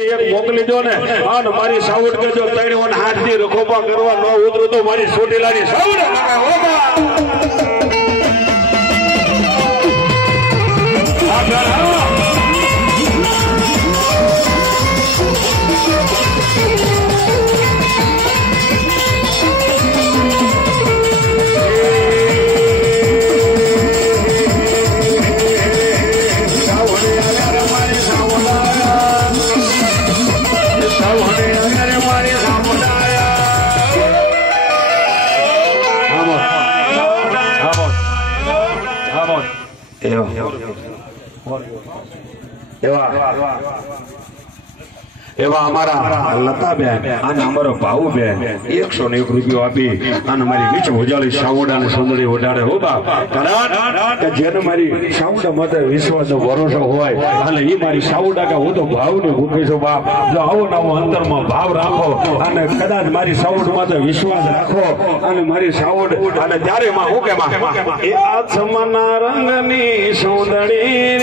એક મોકલી દો ને અને મારી સાઉડ કે જો તૈણ હાથ થી રખોપા કરવા ન ઉતરો તો મારી સોટીલાની સાઉડ એવા અમારા લતાબેન અને અમારો ભાવુબેન 101 રૂપિયો આપી અને મારી નીચે ઉજાળી સાવડાને સુંદરી ઉડાડે હો બાપ કારણ કે જેને મારી સાવડા માટે વિશ્વાસનો ભરોસો હોય અને એ મારી સાવડા કે હું તો ભાવને ભૂખી છું બાપ જો આવો ને આવો અંતરમાં ભાવ રાખો અને કદાચ મારી સાવડ માટે વિશ્વાસ રાખો અને મારી સાવડ અને ત્યારે માં હું કે માં એ આસમાના રંગની સુંદરી